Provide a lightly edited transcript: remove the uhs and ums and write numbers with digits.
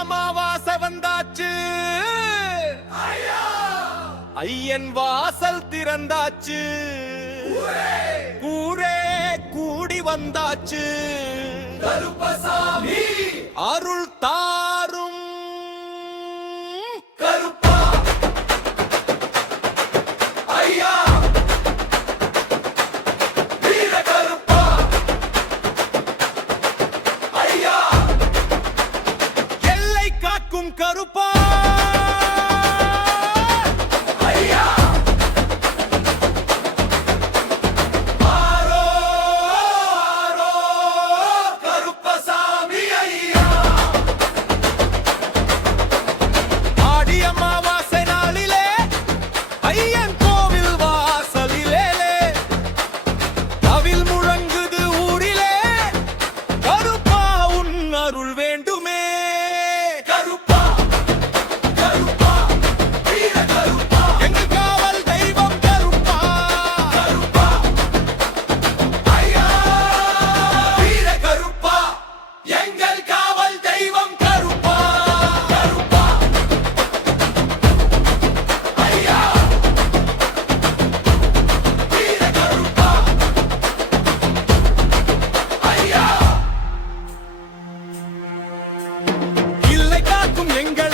அமாவாசை வந்தாச்சு, ஐயன் வாசல் திறந்தாச்சு, ஊரே கூடி வந்தாச்சு, கருப்பசாமி அருள் தாரும் கருப்பா ஐயா, வீர கருப்பா ஐயா, எல்லை காக்கும் கருப்பா ஐயா, ஆரோ ஆரோ கருப்பசாமி ஐயா. ஆடி அமாவாசை நாளிலே ஐயன் கோவில் வாசலிலே தவில் முழங்குது ஊரிலே, கருப்பா உன் அருள் வேண்டுமே, கருப்பா கருப்பா வீர கருப்பா எங்கள் காவல் தெய்வம் கருப்பா, கருப்பா ஐயா, வீர கருப்பா எங்கள் காவல் தெய்வம் கருப்பா, கருப்பா ஐயா, வீர கருப்பா ஐயா. இல்லை காக்கும் எங்கள்